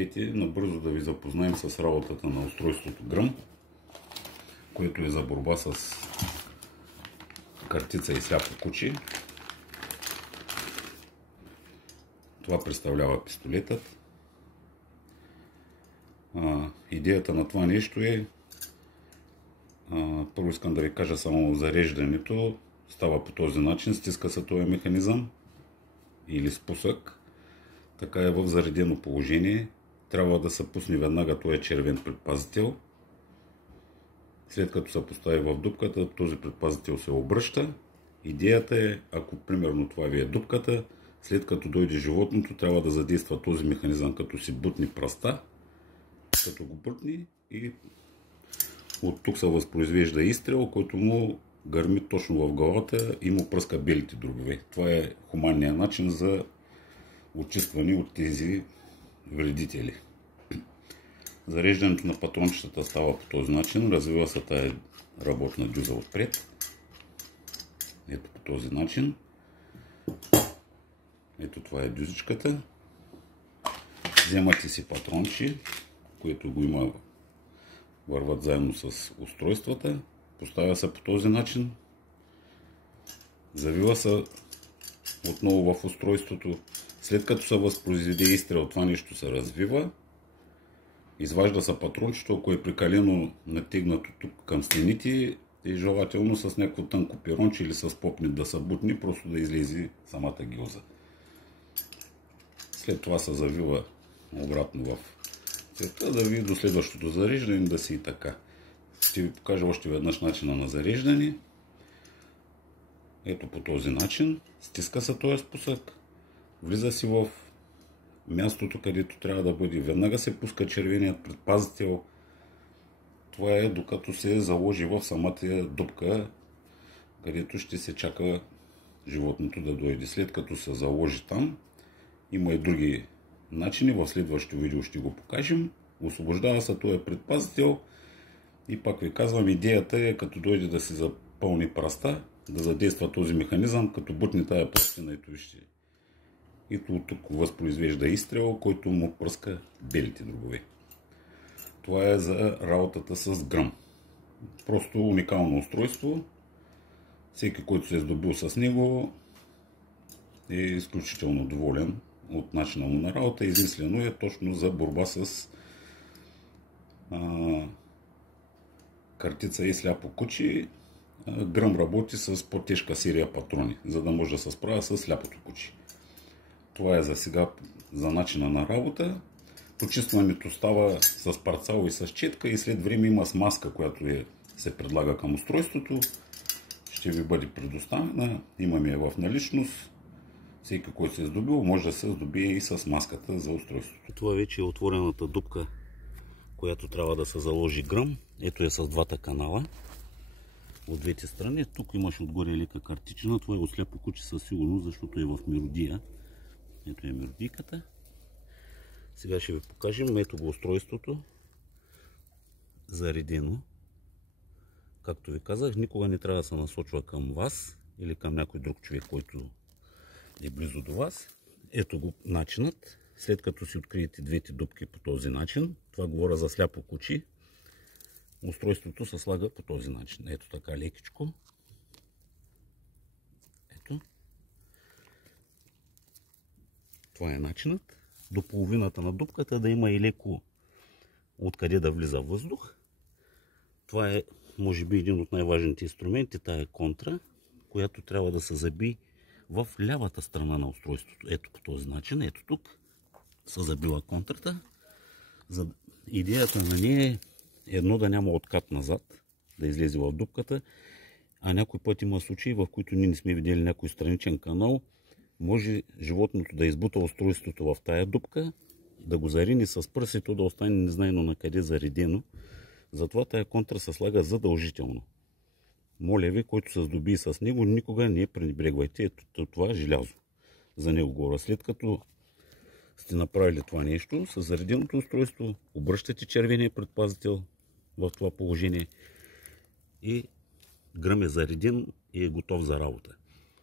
Здравейте! Набързо да ви запознаем с работата на устройството Гръм, което е за борба с картица и сляпо куче. Това представлява пистолетът. Идеята на това нещо е, първо искам да ви кажа само зареждането. Става по този начин, стиска се този механизъм или спусък. Така е в заредено положение. Трябва да се пусне веднага този червен предпазител. След като се постави в дупката, този предпазител се обръща. Идеята е, ако примерно това ви е дупката, след като дойде животното, трябва да задейства този механизъм, като си бутни пръста, като го бутни и от тук се възпроизвежда изстрел, който му гърми точно в главата и му пръска белите дробове. Това е хуманният начин за очистване от тези вредители. Зареждането на патрончетата става по този начин. Развива се тая работна дюза отпред. Ето по този начин. Ето това е дюзичката. Вземате си патронче, което го има, върват заедно с устройствата. Поставя се по този начин. Завива се отново в устройството. След като се възпроизведе изстрел, това нещо се развива. Изважда се патрончето, ако е прекалено натегнато тук към стените, е желателно с някакво тънко перонче или с попнит да се бутне, просто да излезе самата гилза. След това се завива обратно в цевта, да ви до следващото зареждане да си и така. Ще ви покажа още веднъж начина на зареждане. Ето по този начин. Стиска се този спусък. Влиза си в мястото, където трябва да бъде. Веднага се пуска червеният предпазител. Това е докато се заложи в самата дупка, където ще се чака животното да дойде. След като се заложи там, има и други начини. В следващото видео ще го покажем. Освобождава се този предпазител и пак ви казвам, идеята е като дойде да се запълни пръста, да задейства този механизъм, като бутне тая пръстина, ето вижте. И тук възпроизвежда изстрел, който му пръска белите дробове. Това е за работата с Гръм. Просто уникално устройство. Всеки, който се е здобил с него, е изключително доволен от начина му на работа. Измислено е точно за борба с картица и сляпо куче. Гръм работи с по-тежка серия патрони, за да може да се справя с сляпото куче. Това е за сега за начина на работа. Почистването става с парцал и с четка и след време има смазка, която се предлага към устройството. Ще ви бъде предоставена. Имаме я в наличност. Всеки, който се е здобил, може да се здобие и с маската за устройството. Това вече е отворената дупка, която трябва да се заложи Гръм. Ето е с двата канала от двете страни. Тук имаш отгоре лека картичина. Това е от сляпо куче със сигурност, защото е в меродия. Ето е меродийката. Сега ще ви покажем. Ето го устройството. Заредено. Както ви казах, никога не трябва да се насочва към вас или към някой друг човек, който е близо до вас. Ето го начинът. След като си откриете двете дупки по този начин, това говоря за сляпо куче, устройството се слага по този начин. Ето така лекичко. Ето. Това е начинът. До половината на дупката да има и леко откъде да влиза въздух. Това е, може би, един от най-важните инструменти, тая контра, която трябва да се заби в лявата страна на устройството. Ето по този начин. Ето тук се забила контрата. Идеята на нея е едно да няма откат назад, да излезе в дупката, а някой път има случаи, в които ние не сме видели някой страничен канал. Може животното да избута устройството в тая дупка, да го зарине с пръсето, да остане незнайно на къде заредено. Затова тая контра се слага задължително. Моля ви, който се здоби с него, никога не пренебрегвайте ето това желязо. За него говоря. След като сте направили това нещо с зареденото устройство, обръщате червения предпазител в това положение и Гръм е зареден и е готов за работа.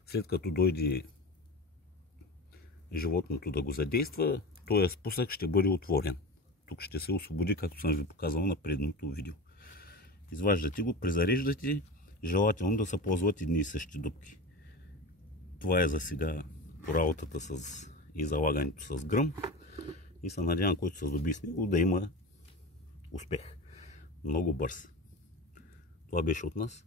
След като дойде животното да го задейства, този спусък ще бъде отворен. тук ще се освободи, както съм ви показал на предното видео. Изваждате го, презареждате, желателно да се ползват едни и същи дупки. Това е за сега по работата и залагането с гръм. И се надявам, който се здоби с него, да има успех. Много бърз. Това беше от нас.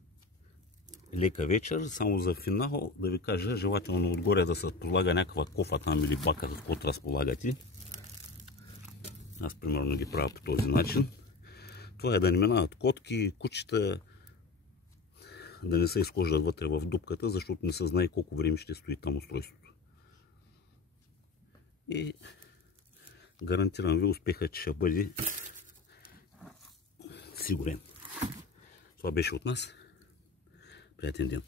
Лека вечер. Само за финал да ви кажа, желателно отгоре да се полага някаква кофа там или бака, в който разполагате. Аз примерно ги правя по този начин. Това е да не минават котки, кучета, да не се изхождат вътре в дупката, защото не се знае колко време ще стои там устройството. И гарантирам ви успеха, че ще бъде сигурен. Това беше от нас. Приятен ден!